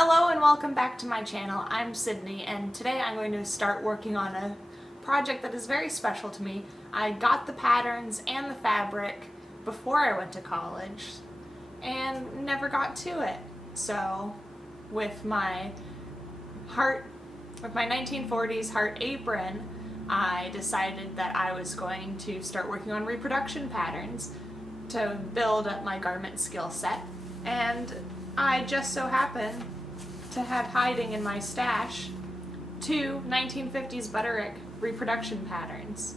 Hello and welcome back to my channel. I'm Sydney and today I'm going to start working on a project that is very special to me. I got the patterns and the fabric before I went to college and never got to it. So with my 1940s heart apron, I decided that I was going to start working on reproduction patterns to build up my garment skill set. And I just so happen to have hiding in my stash two 1950s Butterick reproduction patterns.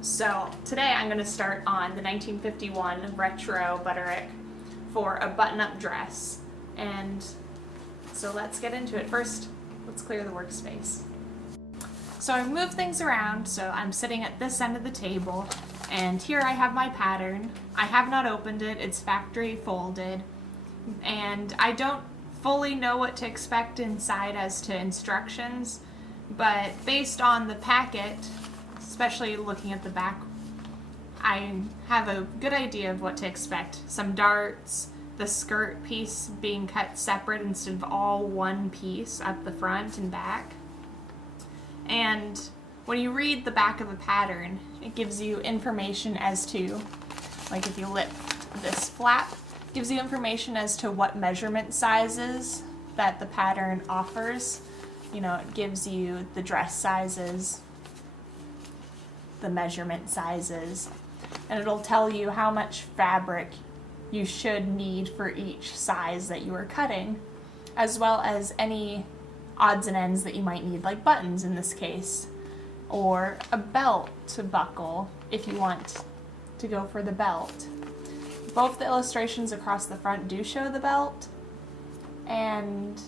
So today I'm going to start on the 1951 retro Butterick for a button-up dress. And so let's get into it. First, let's clear the workspace. So I moved things around, so I'm sitting at this end of the table, and here I have my pattern. I have not opened it, it's factory folded, and I don't fully know what to expect inside as to instructions, but based on the packet, especially looking at the back, I have a good idea of what to expect. Some darts, the skirt piece being cut separate instead of all one piece up the front and back. And when you read the back of a pattern, it gives you information as to, like if you lift this flap, gives you information as to what measurement sizes that the pattern offers. You know, it gives you the dress sizes, the measurement sizes, and it'll tell you how much fabric you should need for each size that you are cutting, as well as any odds and ends that you might need, like buttons in this case, or a belt to buckle if you want to go for the belt. Both the illustrations across the front do show the belt, and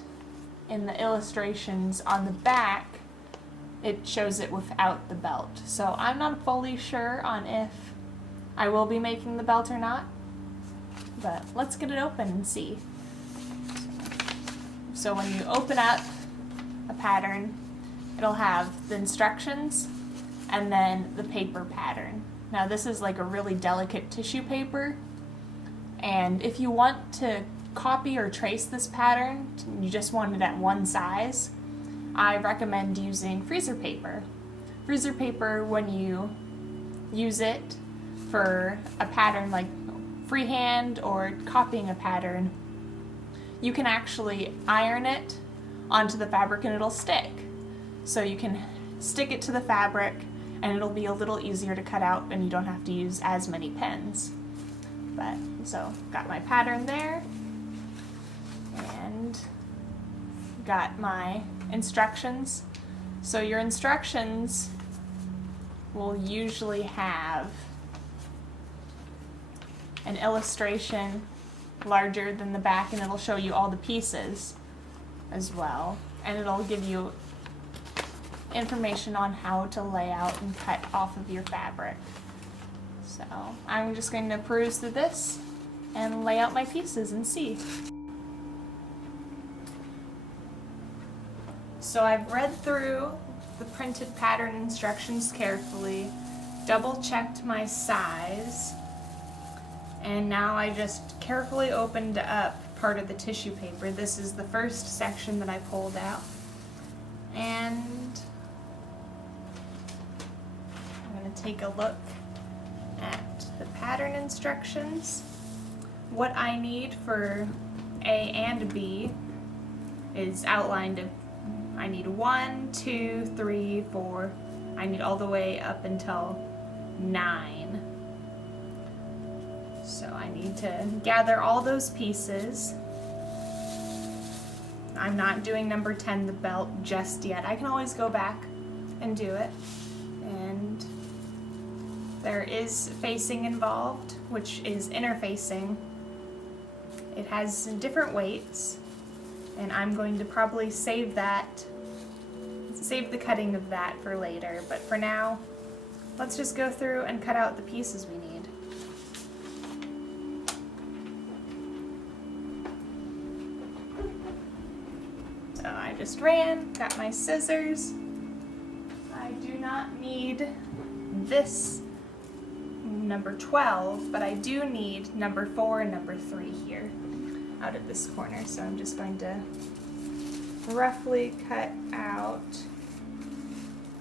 in the illustrations on the back it shows it without the belt. So I'm not fully sure on if I will be making the belt or not, but let's get it open and see. So when you open up a pattern, it'll have the instructions and then the paper pattern. Now this is like a really delicate tissue paper, and if you want to copy or trace this pattern, you just want it at one size, I recommend using freezer paper. Freezer paper, when you use it for a pattern like freehand or copying a pattern, you can actually iron it onto the fabric and it'll stick. So you can stick it to the fabric and it'll be a little easier to cut out and you don't have to use as many pens. But so got my pattern there and got my instructions. So your instructions will usually have an illustration larger than the back, and it'll show you all the pieces as well, and it'll give you information on how to lay out and cut off of your fabric. So I'm just going to peruse through this and lay out my pieces and see. So I've read through the printed pattern instructions carefully, double checked my size, and now I just carefully opened up part of the tissue paper. This is the first section that I pulled out, and I'm going to take a look at the pattern instructions. What I need for A and B is outlined. I need 1, 2, 3, 4. I need all the way up until 9. So I need to gather all those pieces. I'm not doing number 10, the belt, just yet. I can always go back and do it. And there is facing involved, which is interfacing. It has different weights, and I'm going to probably save the cutting of that for later. But for now, let's just go through and cut out the pieces we need. So I just got my scissors. I do not need this number 12, but I do need number 4 and number 3 here. out at this corner, so I'm just going to roughly cut out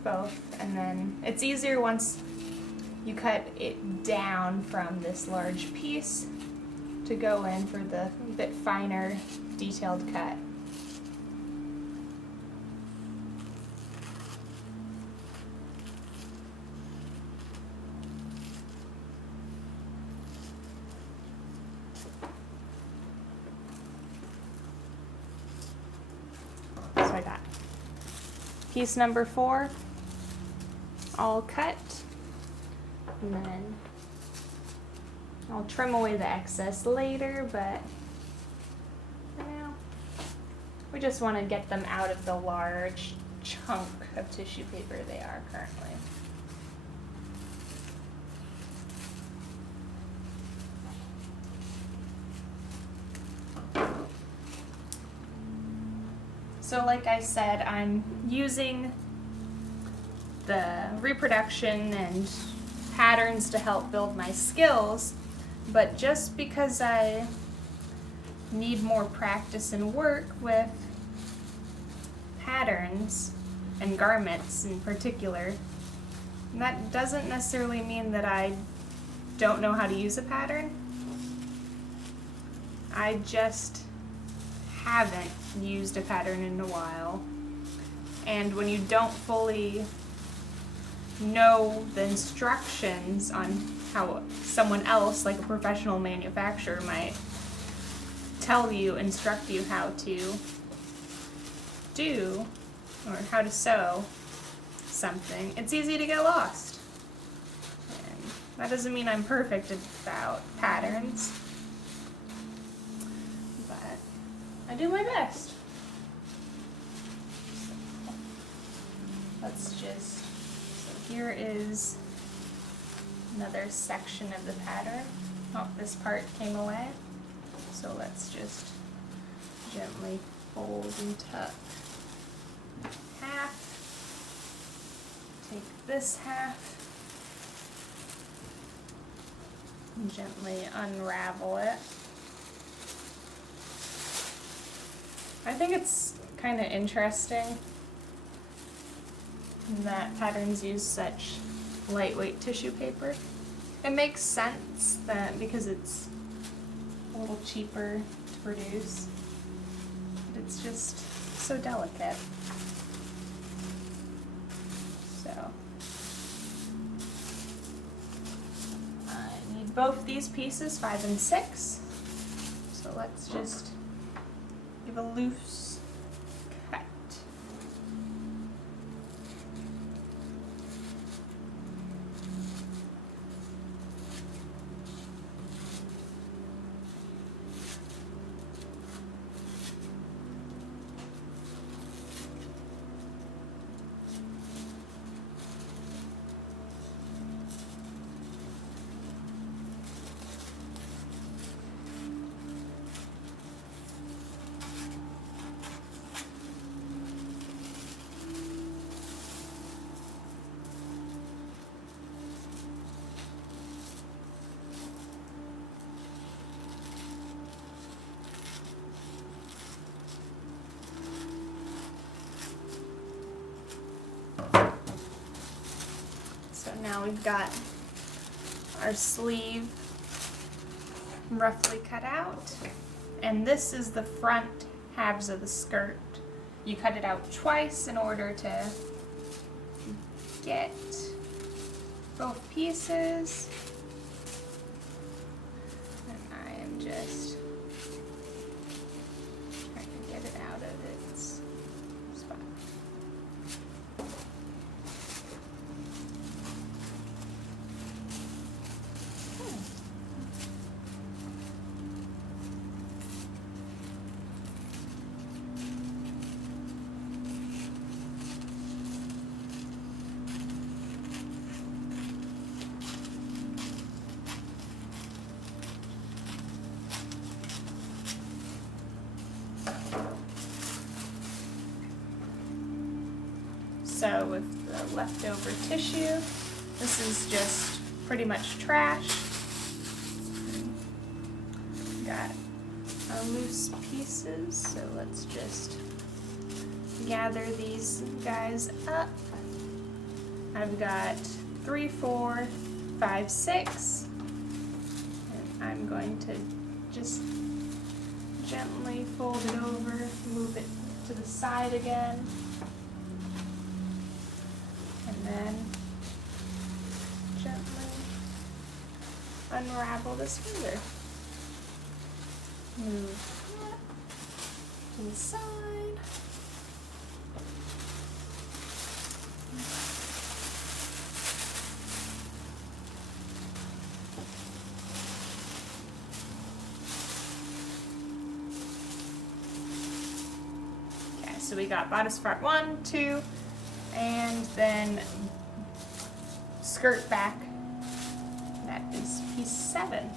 both, and then it's easier once you cut it down from this large piece to go in for the bit finer detailed cut. So I got piece number 4 all cut, and then I'll trim away the excess later, but for now we just want to get them out of the large chunk of tissue paper they are currently. So like I said, I'm using the reproduction and patterns to help build my skills, but just because I need more practice and work with patterns and garments in particular, that doesn't necessarily mean that I don't know how to use a pattern. I just haven't used a pattern in a while, and when you don't fully know the instructions on how someone else, like a professional manufacturer, might tell you, instruct you how to do or how to sew something, it's easy to get lost. And that doesn't mean I'm perfect about patterns, but I do my best. So let's just, so here is another section of the pattern. Oh, this part came away. So let's just gently fold and tuck half. Take this half and gently unravel it. I think it's kind of interesting that patterns use such lightweight tissue paper. It makes sense that because it's a little cheaper to produce, but it's just so delicate. So I need both these pieces, 5 and 6. So let's just give a loose cut. So now we've got our sleeve roughly cut out, and this is the front halves of the skirt. You cut it out twice in order to get both pieces, and I am just trying to get it out of its spot. So with the leftover tissue, this is just pretty much trash. Got more loose pieces, so let's just gather these guys up. I've got 3, 4, 5, 6, and I'm going to just gently fold it over, move it to the side again, and then gently unravel this finger. Move that to the side. So we got bodice part 1, 2, and then skirt back. That is piece 7.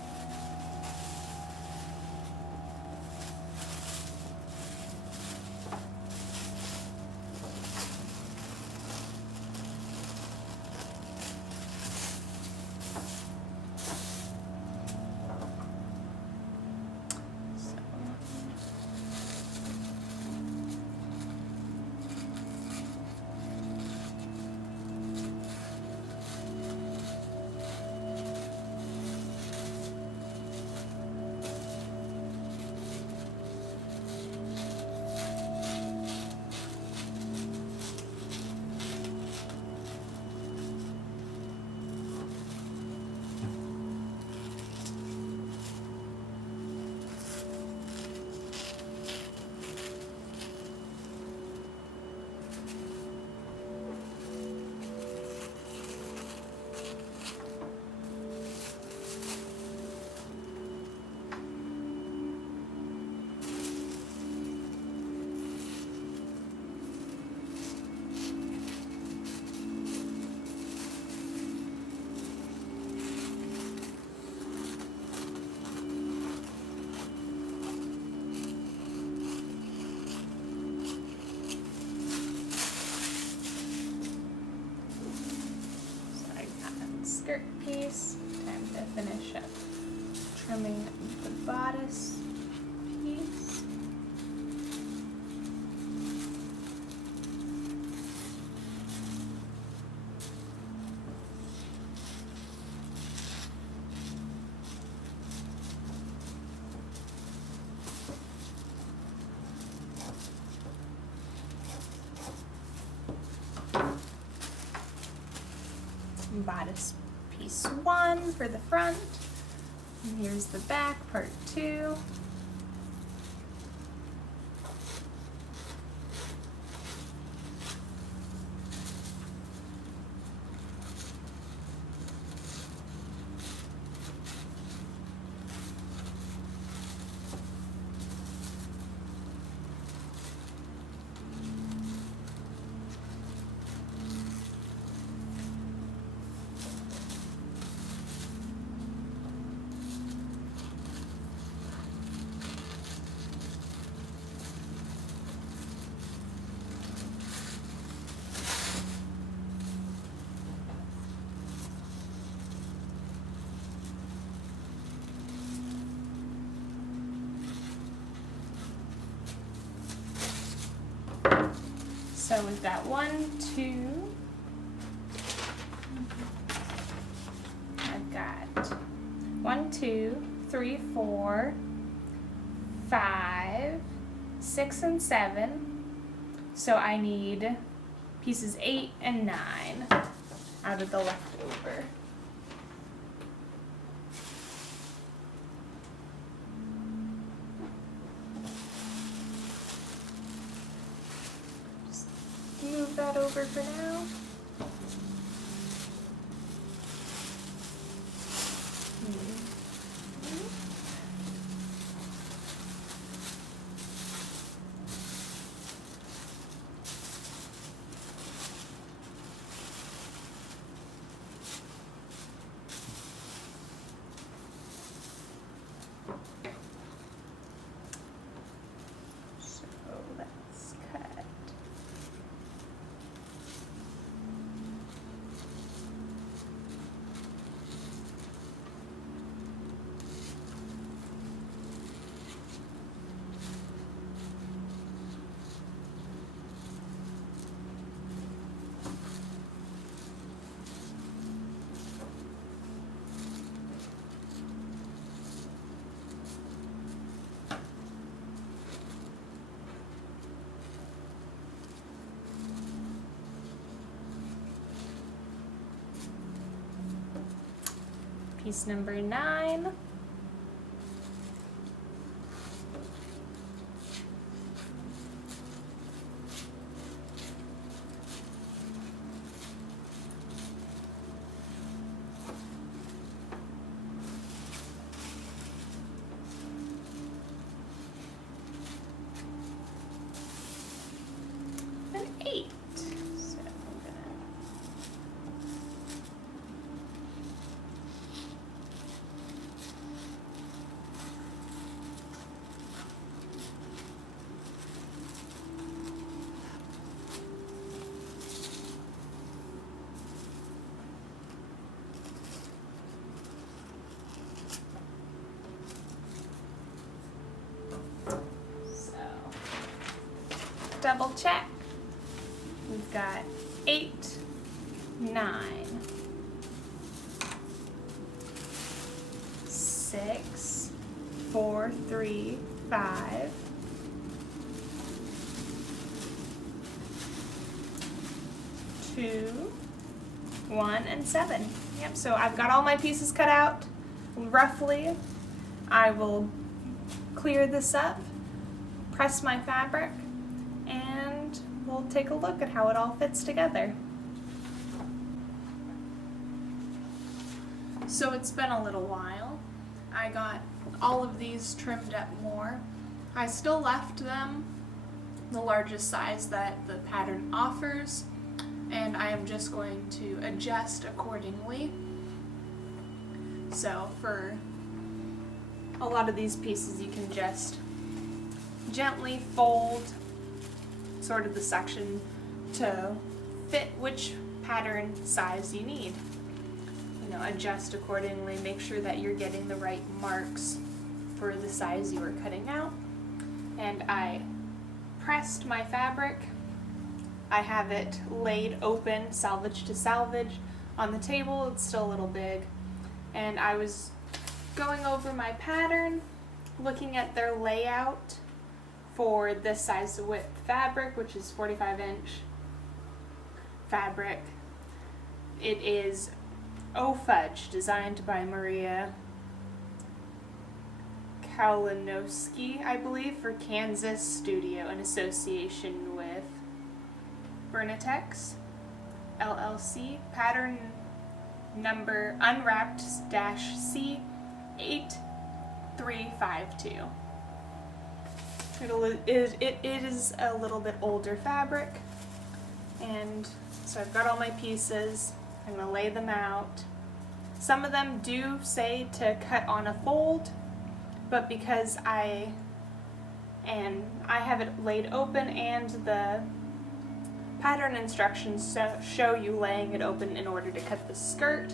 Skirt piece. Time to finish up trimming the bodice piece. Bodice piece 1 for the front, and here's the back part 2. So we've got 1, 2. I've got 1, 2, 3, 4, 5, 6, and 7. So I need pieces 8 and 9 out of the leftover. Move that over for now. piece number 9. And 8. So I'm gonna double check. We've got 8, 9, 6, 4, 3, 5, 2, 1, and 7. Yep, so I've got all my pieces cut out roughly. I will clear this up, press my fabric, and we'll take a look at how it all fits together. So it's been a little while. I got all of these trimmed up more. I still left them the largest size that the pattern offers, and I am just going to adjust accordingly. So for a lot of these pieces you can just gently fold sort of the section to fit which pattern size you need. You know, adjust accordingly, make sure that you're getting the right marks for the size you are cutting out. And I pressed my fabric. I have it laid open, salvage to salvage, on the table. It's still a little big. And I was going over my pattern, looking at their layout for this size width fabric, which is 45-inch fabric. It is Oh Fudge, designed by Maria Kalinowski, I believe, for Kansas Studio in association with Bernitex LLC. Pattern number unwrapped-C 8352. It is a little bit older fabric, and so I've got all my pieces. I'm going to lay them out. Some of them do say to cut on a fold, but because I have it laid open and the pattern instructions show you laying it open in order to cut the skirt,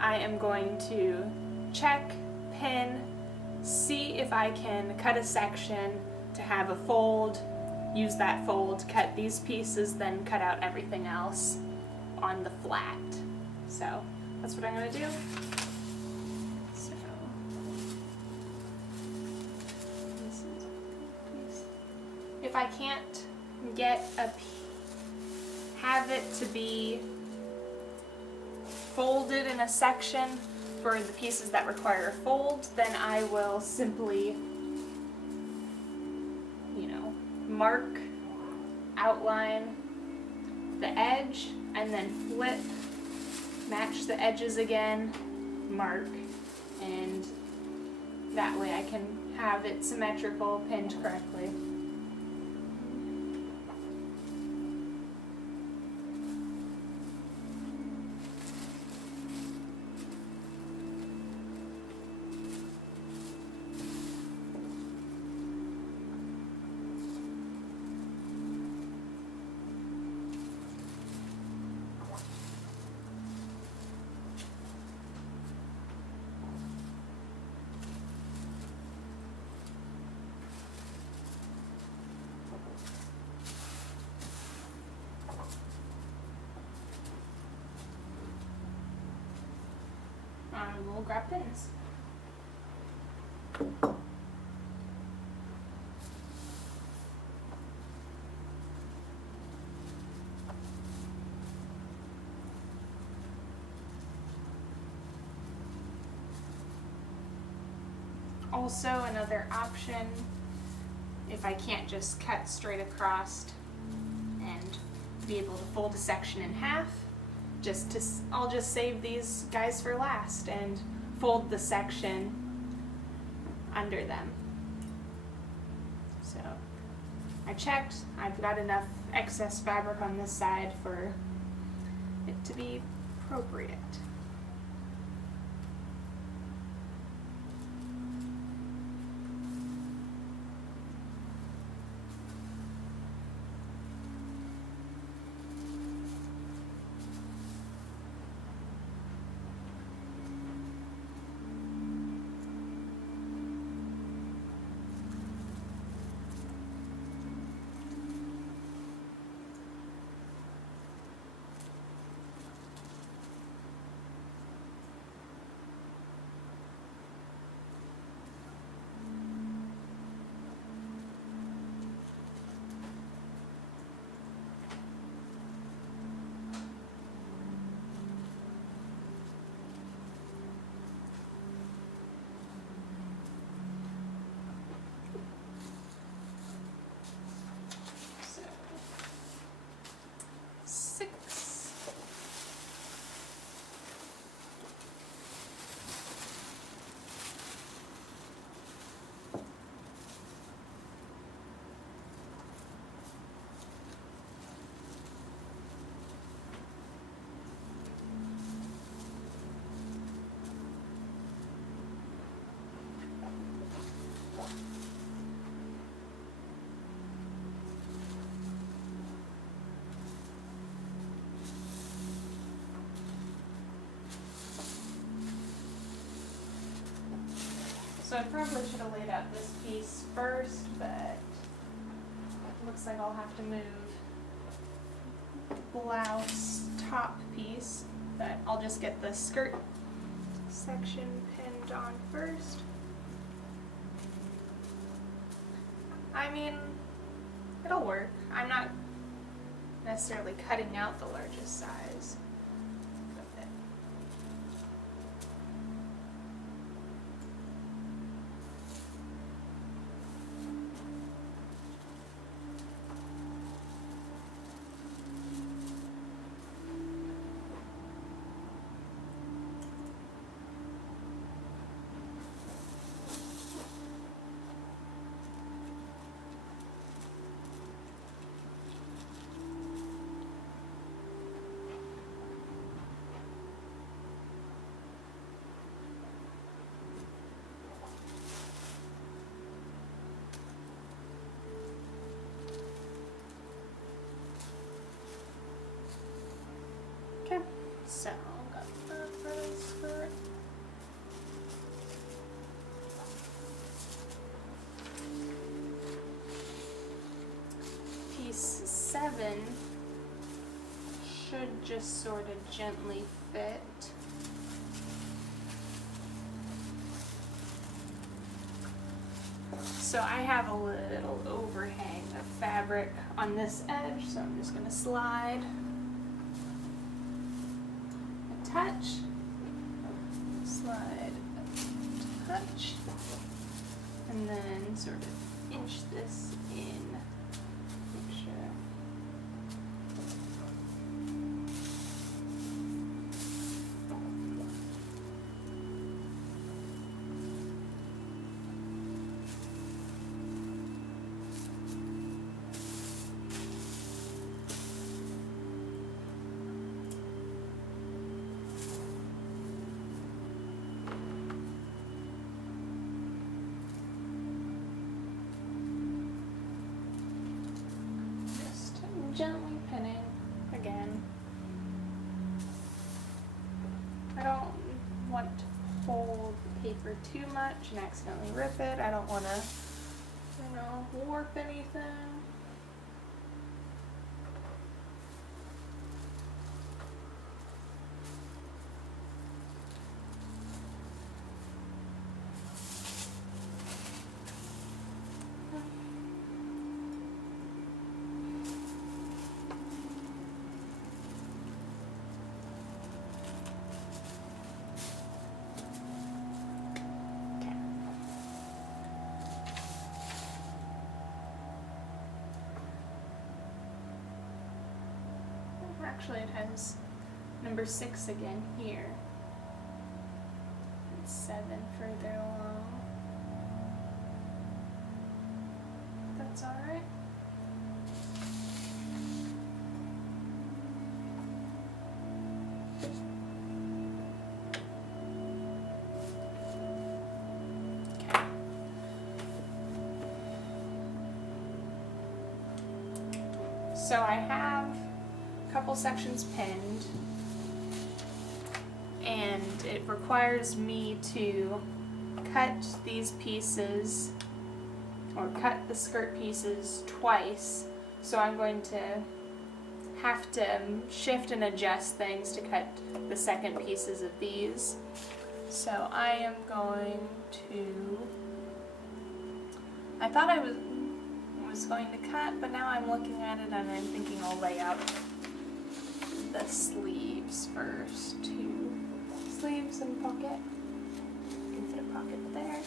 I am going to check, pin, see if I can cut a section to have a fold, use that fold, cut these pieces, then cut out everything else on the flat. So that's what I'm going to do. So if I can't get have it to be folded in a section for the pieces that require a fold, then I will simply, mark, outline the edge, and then flip, match the edges again, mark, and that way I can have it symmetrical, pinned correctly. I will grab pins. Also, another option, if I can't just cut straight across and be able to fold a section in half, I'll just save these guys for last and fold the section under them. So I checked, I've got enough excess fabric on this side for it to be appropriate. So I probably should have laid out this piece first, but it looks like I'll have to move blouse top piece, but I'll just get the skirt section pinned on first. I mean, it'll work. I'm not necessarily cutting out the largest size. So, got the front skirt. Piece 7 should just sort of gently fit. So I have a little overhang of fabric on this edge, so I'm just going to slide. Touch, slide, touch, and then sort of inch this in. Make sure. Gently pinning again. I don't want to hold the paper too much and accidentally rip it. I don't want to, warp anything. actually it has number 6 again here. And 7 further along. That's alright. So I have a couple sections pinned, and it requires me to cut these pieces, or cut the skirt pieces twice. So I'm going to have to shift and adjust things to cut the second pieces of these. So I am going to, I thought I was going to cut, but now I'm looking at it and I'm thinking I'll lay out the sleeves first too. Sleeves and pocket. You can fit a pocket there.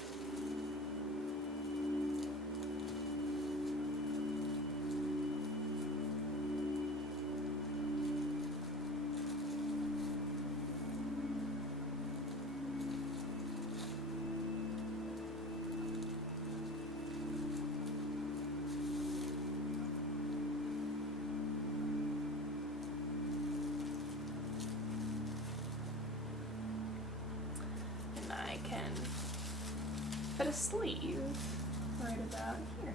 I can fit a sleeve right about here.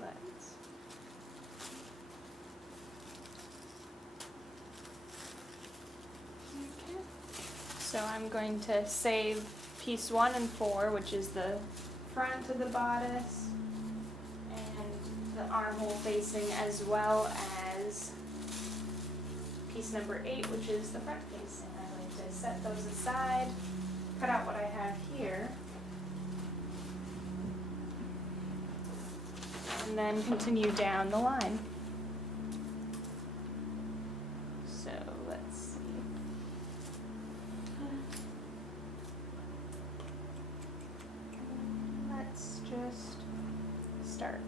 Let's. Okay. So I'm going to save piece 1 and 4, which is the front of the bodice and the armhole facing, as well as piece number 8, which is the front facing. I'm going to set those aside, cut out what I have here, and then continue down the line. So let's see. Let's just start.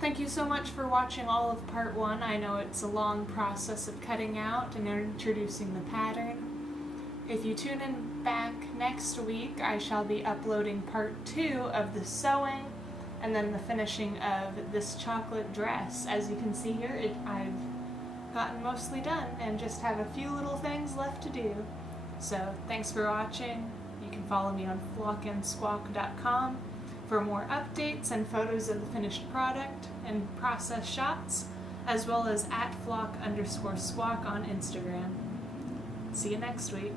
Thank you so much for watching all of part 1. I know it's a long process of cutting out and introducing the pattern. If you tune in back next week, I shall be uploading part 2 of the sewing and then the finishing of this chocolate dress. As you can see here, I've gotten mostly done and just have a few little things left to do. So thanks for watching. You can follow me on flockandsquawk.com for more updates and photos of the finished product and process shots, as well as @flock_squawk on Instagram. See you next week.